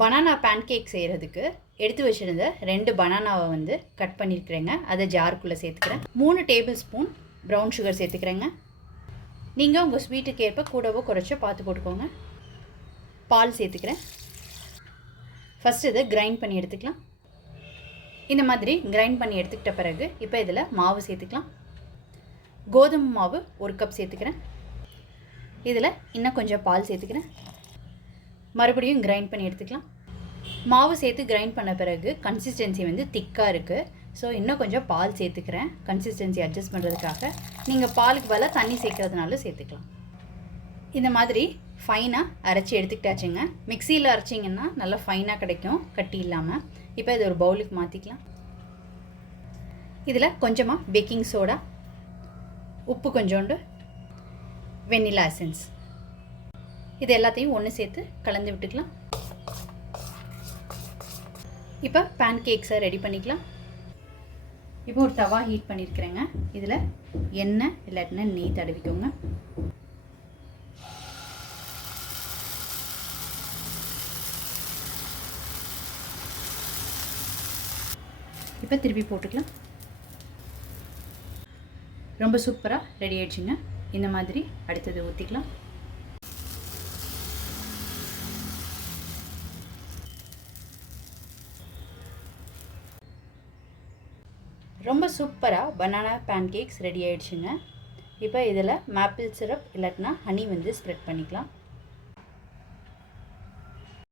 Banana pancake செய்கிறதுக்கு எடுத்து வச்சுருந்த 2 பனானாவை வந்து கட் பண்ணியிருக்கிறேங்க. அதை ஜாருக்குள்ளே சேர்த்துக்கிறேன். 3 டேபிள் ஸ்பூன் ப்ரௌன் சுகர் சேர்த்துக்கிறேங்க. நீங்கள் உங்கள் ஸ்வீட்டுக்கு ஏற்ப கூடவோ குறைச்சோ பார்த்து போட்டுக்கோங்க. பால் சேர்த்துக்கிறேன். ஃபஸ்ட்டு இதை கிரைண்ட் பண்ணி எடுத்துக்கலாம். இந்த மாதிரி கிரைண்ட் பண்ணி எடுத்துக்கிட்ட பிறகு இப்போ இதில் மாவு சேர்த்துக்கலாம். கோதுமை மாவு 1 கப் சேர்த்துக்கிறேன். இதில் இன்னும் கொஞ்சம் பால் சேர்த்துக்கிறேன். மறுபடியும் கிரைண்ட் பண்ணி எடுத்துக்கலாம். மாவு சேர்த்து கிரைண்ட் பண்ண பிறகு கன்சிஸ்டன்சி வந்து திக்காக இருக்குது. ஸோ இன்னும் கொஞ்சம் பால் சேர்த்துக்கிறேன் கன்சிஸ்டன்சி அட்ஜஸ்ட் பண்ணுறதுக்காக. நீங்கள் பாலுக்கு பதிலாக தண்ணி சேர்க்கறதுனால சேர்த்துக்கலாம். இந்த மாதிரி ஃபைனாக அரைச்சி எடுத்துக்கிட்டாச்சுங்க. மிக்சியில் அரைச்சிங்கன்னா நல்லா ஃபைனாக கிடைக்கும், கட்டி இல்லாமல். இப்போ இது ஒரு பவுலுக்கு மாற்றிக்கலாம். இதில் கொஞ்சமாக பேக்கிங் சோடா, உப்பு கொஞ்சோண்டு, வெண்ணிலா எசன்ஸ், இது எல்லாத்தையும் ஒன்று சேர்த்து கலந்து விட்டுக்கலாம். இப்போ பேன் கேக்ஸை ரெடி பண்ணிக்கலாம். இப்போ ஒரு தவா ஹீட் பண்ணியிருக்கிறேங்க. இதில் எண்ணெய் இல்லாட்டினா நெய் தடவிக்கோங்க. இப்போ திருப்பி போட்டுக்கலாம். ரொம்ப சூப்பராக ரெடி ஆயிடுச்சுங்க. இந்த மாதிரி அடுத்தது ஊற்றிக்கலாம். ரொம்ப சூப்பராக பனானா பேன்கேக்ஸ் ரெடி ஆகிடுச்சுங்க. இப்போ இதில் மேப்பிள் சிரப் இல்லாட்டினா ஹனி வந்து ஸ்ப்ரெட் பண்ணிக்கலாம்.